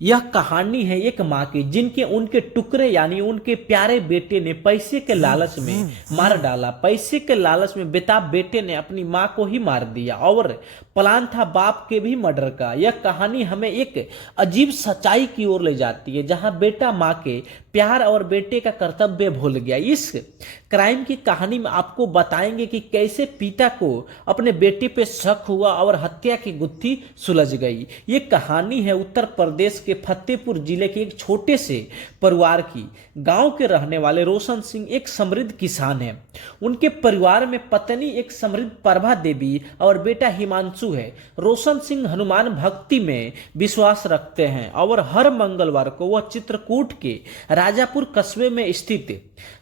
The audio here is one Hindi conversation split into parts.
यह कहानी है एक माँ की जिनके उनके टुकड़े यानी उनके प्यारे बेटे ने पैसे के लालच में मार डाला। पैसे के लालच में बेताब बेटे ने अपनी माँ को ही मार दिया और प्लान था बाप के भी मर्डर का। यह कहानी हमें एक अजीब सच्चाई की ओर ले जाती है जहां बेटा माँ के प्यार और बेटे का कर्तव्य भूल गया। इस क्राइम की कहानी में आपको बताएंगे कि कैसे पिता को अपने बेटे पे शक हुआ और हत्या की गुत्थी सुलझ गई। ये कहानी है उत्तर प्रदेश के फतेहपुर जिले के एक छोटे से परिवार की। गांव के रहने वाले रोशन सिंह एक समृद्ध किसान है। उनके परिवार में पत्नी एक समृद्ध प्रभा देवी और बेटा हिमांशु है। रोशन सिंह हनुमान भक्ति में विश्वास रखते हैं और हर मंगलवार को वह चित्रकूट के राजापुर कस्बे में स्थित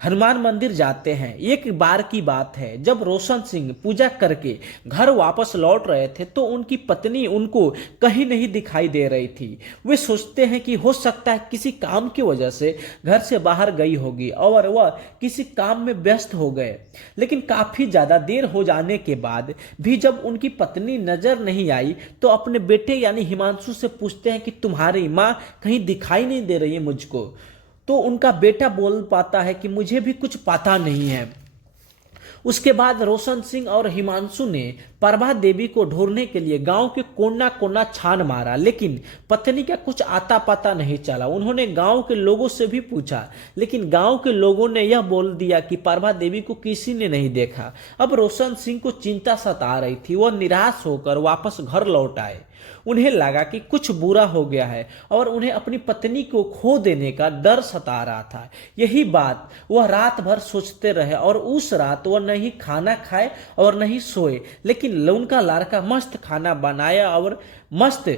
हनुमान मंदिर जाते हैं। एक बार की बात है जब रोशन सिंह पूजा करके घर वापस लौट रहे थे तो उनकी पत्नी उनको कहीं नहीं दिखाई दे रही थी। वे सोचते हैं कि हो सकता है किसी काम की वजह से घर से बाहर गई होगी और वह किसी काम में व्यस्त हो गए। लेकिन काफी ज्यादा देर हो जाने के बाद भी जब उनकी पत्नी नजर नहीं आई तो अपने बेटे यानी हिमांशु से पूछते हैं कि तुम्हारी माँ कहीं दिखाई नहीं दे रही है मुझको। तो उनका बेटा बोल पाता है कि मुझे भी कुछ पता नहीं है। उसके बाद रोशन सिंह और हिमांशु ने प्रभा देवी को ढूंढने के लिए गांव के कोना कोना छान मारा, लेकिन पत्नी का कुछ आता पता नहीं चला। उन्होंने गांव के लोगों से भी पूछा, लेकिन गांव के लोगों ने यह बोल दिया कि प्रभा देवी को किसी ने नहीं देखा। अब रोशन सिंह को चिंता सता रही थी। वह निराश होकर वापस घर लौट आए। उन्हें लगा कि कुछ बुरा हो गया है और उन्हें अपनी पत्नी को खो देने का डर सता रहा था। यही बात वह रात भर सोचते रहे और उस रात वह नहीं खाना खाए और नहीं सोए। लेकिन उनका लड़का मस्त खाना बनाया और मस्त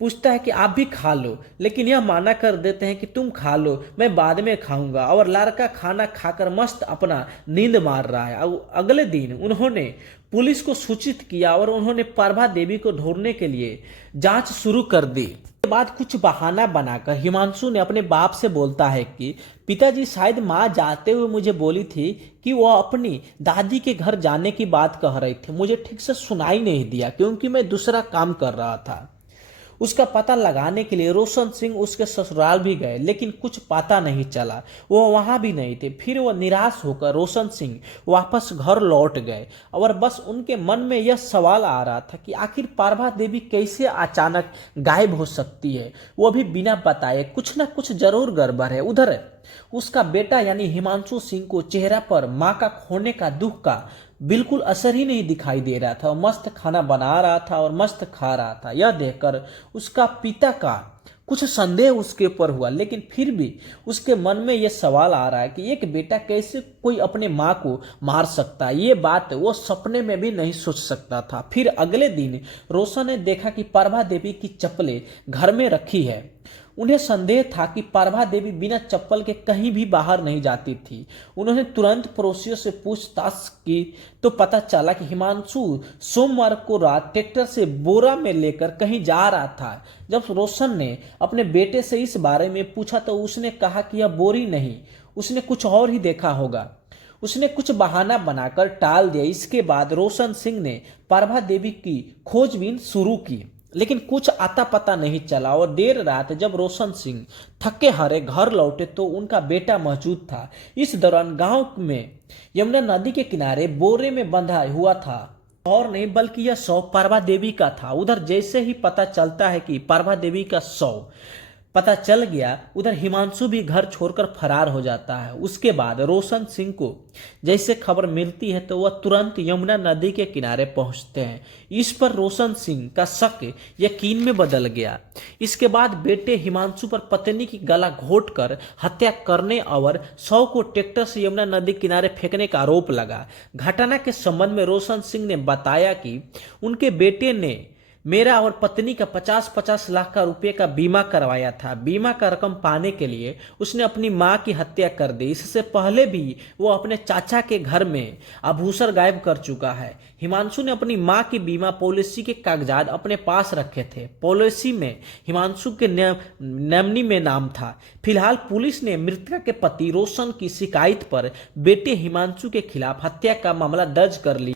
पूछता है कि आप भी खा लो, लेकिन यह माना कर देते हैं कि तुम खा लो, मैं बाद में खाऊंगा। और लड़का खाना खाकर मस्त अपना नींद मार रहा है। अगले दिन उन्होंने पुलिस को सूचित किया और उन्होंने प्रभा देवी को ढूंढने के लिए जांच शुरू कर दी। के बाद कुछ बहाना बनाकर हिमांशु ने अपने बाप से बोलता है कि पिताजी शायद माँ जाते हुए मुझे बोली थी कि वह अपनी दादी के घर जाने की बात कह रही थी। मुझे ठीक से सुनाई नहीं दिया क्योंकि मैं दूसरा काम कर रहा था। उसका पता लगाने के लिए रोशन सिंह उसके ससुराल भी गए, लेकिन कुछ पता नहीं चला। वो वहां भी नहीं थे। फिर वह निराश होकर रोशन सिंह वापस घर लौट गए और बस उनके मन में यह सवाल आ रहा था कि आखिर प्रभा देवी कैसे अचानक गायब हो सकती है, वो भी बिना बताए। कुछ ना कुछ जरूर गड़बड़ है। उधर उसका बेटा यानी हिमांशु सिंह को चेहरा पर माँ का खोने का दुख का बिल्कुल असर ही नहीं दिखाई दे रहा था। मस्त खाना बना रहा था और मस्त खा रहा था। यह देखकर उसका पिता का कुछ संदेह उसके ऊपर हुआ, लेकिन फिर भी उसके मन में यह सवाल आ रहा है कि एक बेटा कैसे कोई अपने माँ को मार सकता है। ये बात वो सपने में भी नहीं सोच सकता था। फिर अगले दिन रोशन ने देखा कि प्रभा देवी की चप्पलें घर में रखी है। उन्हें संदेह था कि प्रभा देवी बिना चप्पल के कहीं भी बाहर नहीं जाती थी। उन्होंने तुरंत पड़ोसियों से पूछताछ की तो पता चला कि हिमांशु सोमवार को रात ट्रैक्टर से बोरा में लेकर कहीं जा रहा था। जब रोशन ने अपने बेटे से इस बारे में पूछा तो उसने कहा कि यह बोरी नहीं, उसने कुछ और ही देखा होगा। उसने कुछ बहाना बनाकर टाल दिया। इसके बाद रोशन सिंह ने प्रभा देवी की खोजबीन शुरू की, लेकिन कुछ आता पता नहीं चला। और देर रात जब रोशन सिंह थके हारे घर लौटे तो उनका बेटा मौजूद था। इस दौरान गांव में यमुना नदी के किनारे बोरे में बंधा हुआ था और नहीं बल्कि यह शव प्रभा देवी का था। उधर जैसे ही पता चलता है कि प्रभा देवी का शव पता चल गया, उधर हिमांशु भी घर छोड़कर फरार हो जाता है। उसके बाद रोशन सिंह को जैसे खबर मिलती है तो वह तुरंत यमुना नदी के किनारे पहुंचते हैं। इस पर रोशन सिंह का शक यकीन में बदल गया। इसके बाद बेटे हिमांशु पर पत्नी की गला घोंटकर हत्या करने और शव को ट्रैक्टर से यमुना नदी किनारे फेंकने का आरोप लगा। घटना के संबंध में रोशन सिंह ने बताया कि उनके बेटे ने मेरा और पत्नी का 50-50 लाख का रुपए का बीमा करवाया था। बीमा का रकम पाने के लिए उसने अपनी मां की हत्या कर दी। इससे पहले भी वो अपने चाचा के घर में आभूषण गायब कर चुका है। हिमांशु ने अपनी मां की बीमा पॉलिसी के कागजात अपने पास रखे थे। पॉलिसी में हिमांशु के नॉमिनी में नाम था। फिलहाल पुलिस ने मृतका के पति रोशन की शिकायत पर बेटे हिमांशु के खिलाफ हत्या का मामला दर्ज कर लिया।